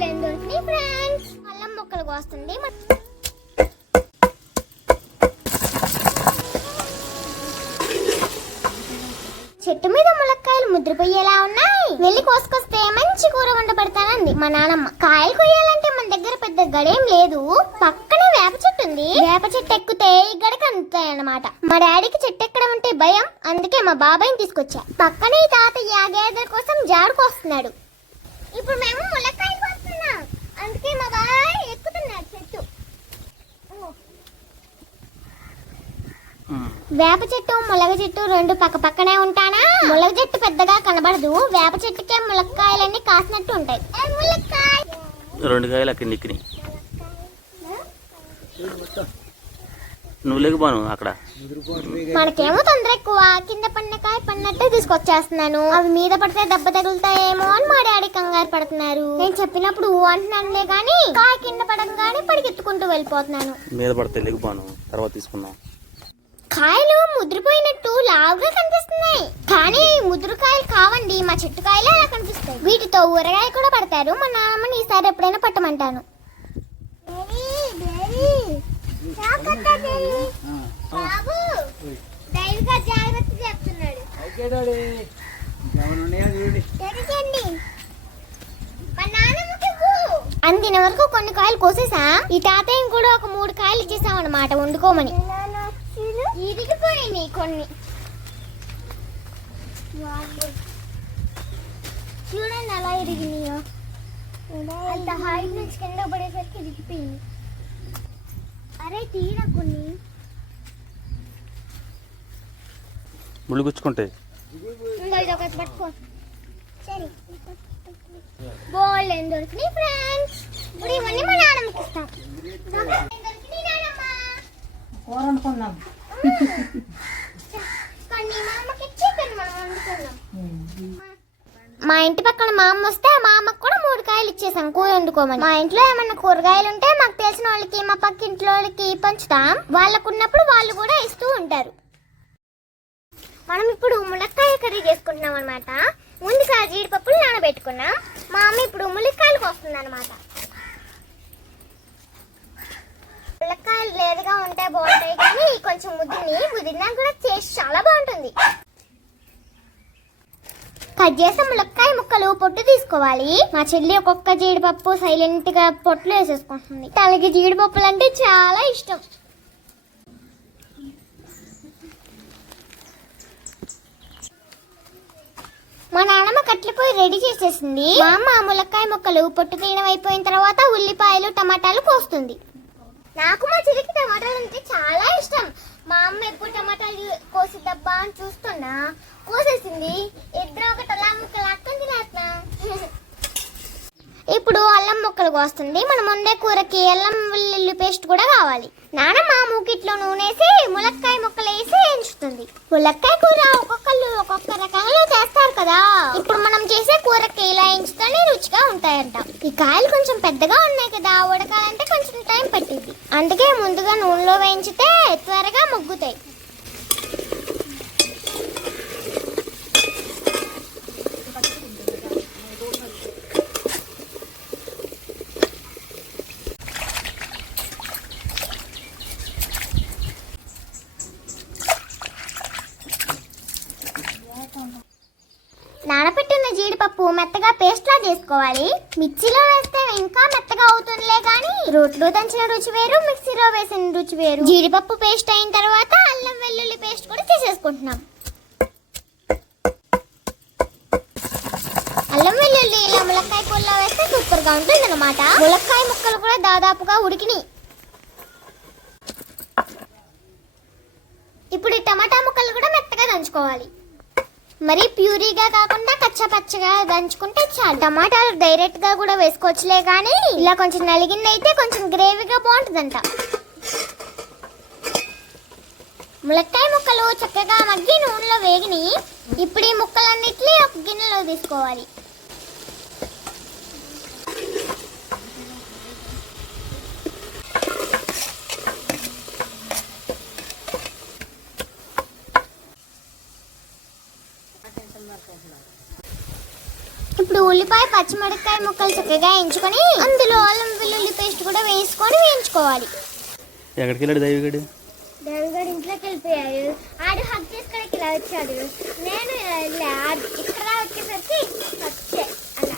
బోల్డ్ దొరికినాయి ఫ్రెండ్స్. అల్లం ముక్కలు కోస్తుంది. చెట్టు మీద ములక్కాయలు ముద్రపోయేలా ఉన్నాయి. వెళ్ళి కోసుకొస్తే మంచి కూర వంట పెడతానంది మా నానమ్మ. కాయలు కొయ్యాలంటే మన దగ్గర పెద్ద గడేం లేదు. పక్కనే వేప చెట్టు ఉంది. వేప చెట్టు ఎక్కితే ఈ గడకి అందుతాయి అన్నమాట. మా డాడీకి చెట్టు ఎక్కడం అంటే భయం. అందుకే మా బాబాయ్ని తీసుకొచ్చా. పక్కనే తాతయ్య గేదెల కోసం జాడు కోస్తున్నాడు. ఇప్పుడు మేము ములక్కాయలు కోస్తున్నాం. అందుకే మా బాబాయ్ ఎక్కుతున్నాడు చెట్టు. వేప చెట్టు ములగ చెట్టు రెండు పక్క పక్కనే ఉంటానా. ములగ చెట్టు పెద్దగా కనబడదు. వేప చెట్టుకే ములక్కాయలన్నీ కాసినట్టు ఉంటాయి. రెండు కాయలు అక్కడ నిక్కినాయి. నువ్వు లేకపోను అక్కడ. మనకేమో తొందర ఎక్కువ. కింద పడిన కాయ పడినట్టే తీసుకొచ్చేస్తున్నాను. అవి మీద పడితే దెబ్బ తగులుతాయేమో అని మా డాడీ కంగారు పడుతున్నారు. నేను చెప్పినప్పుడు అంటున్నానులే గానీ కాయ కింద పడంగానే పరిగెత్తుకుంటూ వెళ్ళిపోతున్నాను. మీద పడితే లేకపోను తర్వాత తీసుకున్నాం. కాయలు ముద్రపోయినట్టు లావుగా కనిపిస్తున్నాయి. కానీ ముద్రకాయలు కావండి, మా చెట్టు కాయలు అలా కనిపిస్తాయి. వీటితో ఊరగాయ కూడా పడతారు. మా నాన్నమ్మని ఈసారి ఎప్పుడైనా పట్టమంటాను. అందిన వరకు కొన్ని కాయలు కోసేసా. ఈ తాతయ్యని కూడా ఒక 3 కాయలు ఇచ్చేసాం అన్నమాట వండుకోమని. ఇరిగిపోయినాయి కొన్ని. చూడండి అలా ఇరిగినాయో. అంత హైట్ నుంచి కింద పడేసరికి ఇరిగిపోయింది. అరే తీరా కొన్ని ముళ్ళు గుచ్చుకుంటాయి. పట్టుకో. సరే బోల్డ్ దొరికినాయి ఫ్రెండ్స్. ఇప్పుడు ఇవన్నీ మా నాన్నమ్మకి ఇస్తాం. మా ఇంటి పక్కన మా అమ్మ వస్తే మా అమ్మకు కూడా 3 కాయలు ఇచ్చేసాం కూర వండుకోమని. మా ఇంట్లో ఏమన్నా కూరగాయలు ఉంటే మాకు తెలిసిన వాళ్ళకి మా పక్క ఇంట్లో వాళ్ళకి పంచుతాం. వాళ్ళకు ఉన్నప్పుడు వాళ్ళు కూడా ఇస్తూ ఉంటారు. మనం ఇప్పుడు ములక్కాయ కర్రీ చేసుకుంటున్నాం అనమాట. ముందుగా జీడిపప్పులు నానబెట్టుకున్నాం. మా అమ్మ ఇప్పుడు ములక్కాయలు కోస్తుంది అనమాట. ములక్కాయలు లేదుగా ఉంటే బాగుంటాయి కానీ కొంచెం ముదిరినా కూడా టేస్ట్ చాలా బాగుంటుంది. కట్ చేసిన ములక్కాయ ముక్కలు పొట్టు తీసుకోవాలి. మా చెల్లి ఒక్కొక్క జీడిపప్పు సైలెంట్ గా పొట్టులో వేసేసుకుంటుంది. తనకి జీడిపప్పులు అంటే చాలా ఇష్టం. మా నాన్నమ్మ కట్లపోయి రెడీ చేసేసింది. మా అమ్మ ములక్కాయ ముక్కలు పొట్టు తీయడం అయిపోయిన తర్వాత ఉల్లిపాయలు టమాటాలు కోస్తుంది. నాకు మా చెల్లికి టమాటాలు అంటే చాలా ఇష్టం. మా అమ్మ ఎప్పుడు టమాటాలు కోసిద్దబ్బా అని చూస్తున్నా కోసేసింది. ఇద్దరు ఒకటి అల్లం ముక్కలు లాక్కొని తినేస్తున్నా. ఇప్పుడు అల్లం ముక్కలు కోస్తుంది. మనం వండే కూరకి అల్లం వెల్లుల్లి పేస్ట్ కూడా కావాలి. నానమ్మ మూకిట్లో నూనెసి ములక్కాయ ముక్కలు వేసి వేయించుతుంది. ములక్కాయ కూర ఒక్కొక్కళ్ళు ఒక్కొక్క రకంగా చేస్తారు కదా. ఇప్పుడు మనం చేసే కూరకి ఇలా వేయించుతూనే రుచిగా ఉంటాయంట. ఈ కాయలు కొంచెం పెద్దగా ఉన్నాయి కదా, ఉడకాలంటే కొంచెం టైం పట్టింది. అందుకే ముందుగా నూనెలో వేయించితే త్వరగా మగ్గుతాయి. నానబెట్టిన జీడిపప్పు మెత్తగా పేస్ట్ లా చేసుకోవాలి. మిక్సీలో వేస్తే ఇంకా మెత్తగా అవుతుందిలే కానీ రోట్లో దంచిన రుచి వేరు, మిక్సీలో వేసిన రుచి వేరు. జీడిపప్పు పేస్ట్ అయిన తర్వాత అల్లం వెల్లుల్లి పేస్ట్ కూడా తీసేసుకుంటున్నాం. అల్లం వెల్లుల్లి ఇలా ములక్కాయ కూరలో వేస్తే సూపర్ గా ఉంటుంది అన్నమాట. ములక్కాయ ముక్కలు కూడా దాదాపుగా ఉడికినాయి. ఇప్పుడు ఈ టమాటా ముక్కలు కూడా మెత్తగా దంచుకోవాలి. మరి ప్యూరీగా కాకుండా కచ్చా పచ్చగా దంచుకుంటే చాలు. టమాటాలు డైరెక్ట్ గా కూడా వేసుకోవచ్చులే కానీ ఇలా కొంచెం నలిగింది అయితే కొంచెం గ్రేవీగా బాగుంటుందంట. ములక్కాయ ముక్కలు చక్కగా మగ్గి నూనెలో వేగిని. ఇప్పుడు ఈ ముక్కలన్నిటిని ఒక గిన్నెలో తీసుకోవాలి. ఇప్పుడు ఉల్లిపాయ పచ్చిమిరపకాయ ముక్కలు చక్కగా వేయించుకొని అందులో అల్లం వెల్లుల్లి పేస్ట్ కూడా వేసుకొని వేయించుకోవాలి. ఎక్కడికి వెళ్ళాడు దైవగడి? దేవగాడు ఇంట్లోకి వెళ్ళిపోయాడు. ఆడు హక్ చేసుకోవడానికి ఇలా వచ్చాడు. నేను ఇక్కడ వచ్చేసరికి వచ్చే అలా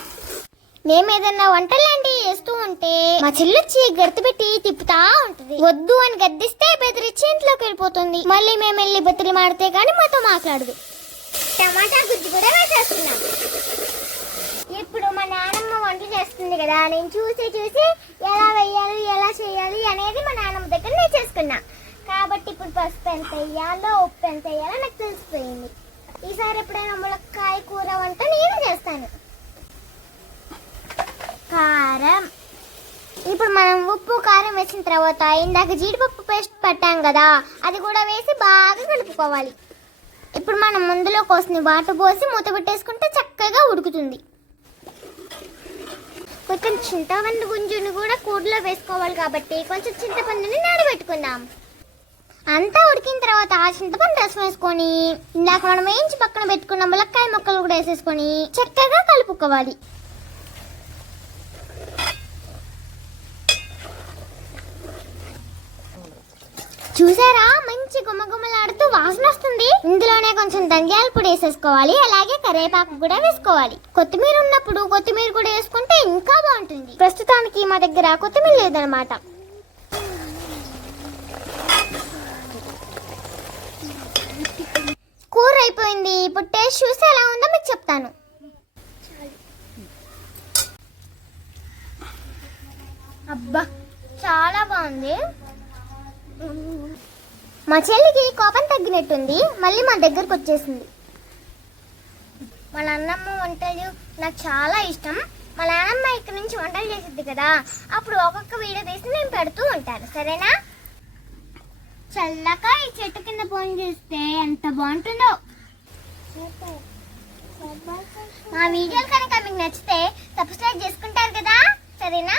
మేము ఏదన్నా వంటలు లాంటివి చేస్తూ ఉంటే మా చెల్లొచ్చి గడత పెట్టి తిప్పుతా ఉంటది. వద్దు అని గద్దిస్తే బెదిరించి ఇంట్లోకి వెళ్ళిపోతుంది. మళ్ళీ మేము వెళ్ళి బెత్తలు మాడితే గానీ మాతో మాట్లాడదు. టమాటా గుజ్జు కూడా వేసేస్తున్నాం. ఇప్పుడు మా నాన్నమ్మ వంట చేస్తుంది కదా, నేను చూసి ఎలా వేయాలి ఎలా చేయాలి అనేది మా నాన్నమ్మ దగ్గర నేర్చేసుకున్నా. కాబట్టి ఇప్పుడు పసుపు ఎంత వేయాలో ఉప్పు ఎంత వేయాలో నాకు తెలిసిపోయింది. ఈసారి ఎప్పుడైనా ములక్కాయ కూర వంట నేను చేస్తాను. కారం, ఇప్పుడు మనం ఉప్పు కారం వేసిన తర్వాత ఇందాక జీడిపప్పు పేస్ట్ పెట్టాం కదా, అది కూడా వేసి బాగా కలుపుకోవాలి. ఇప్పుడు మనం ముందులో కోసిన వాటర్ పోసి మూత పెట్టేసుకుంటే చక్కగా ఉడుకుతుంది. కొంచెం చింతపండు గుంజును కూడా కూరలో వేసుకోవాలి కాబట్టి కొంచెం చింతపండుని నానబెట్టుకుందాం. అంతా ఉడికిన తర్వాత ఆ చింతపండు రసం వేసుకొని ఇందాక మనం వేయించి పక్కన పెట్టుకున్న ములక్కాయ ముక్కలు కూడా వేసేసుకొని చక్కగా కలుపుకోవాలి. చూసారా, మంచి గుమ్మగుమ్మలాడుతూ వాసన వస్తుంది. ఇందులోనే కొంచెం ధనియాల పొడి వేసేసుకోవాలి. అలాగే కరివేపాకు కూడా వేసుకోవాలి. కొత్తిమీర ఉన్నప్పుడు కొత్తిమీర కూడా వేసుకుంటే ఇంకా బాగుంటుంది. ప్రస్తుతానికి మా దగ్గర కొత్తిమీర లేదనమాట. కూర అయిపోయింది. ఇప్పుడు టేస్ట్ చూసి ఎలా ఉందో మీకు చెప్తాను. అబ్బా, చాలా బాగుంది. మా చెల్లికి కోపం తగ్గినట్టుంది. మళ్ళీ మా దగ్గరకు వచ్చేసింది. మా నాన్నమ్మ వంటలు నాకు చాలా ఇష్టం. మా నాన్నమ్మ ఇక్కడ నుంచి వంటలు చేసిద్ది కదా, అప్పుడు ఒక్కొక్క వీడియో తీసి నేను పెడుతూ ఉంటాను. సరేనా? చల్లగా ఈ చెట్టు కింద ఫోన్ చేస్తే ఎంత బాగుంటుందో. మా వీడియోలు కనుక మీకు నచ్చితే సబ్స్క్రైబ్ చేసుకుంటారు కదా, సరేనా?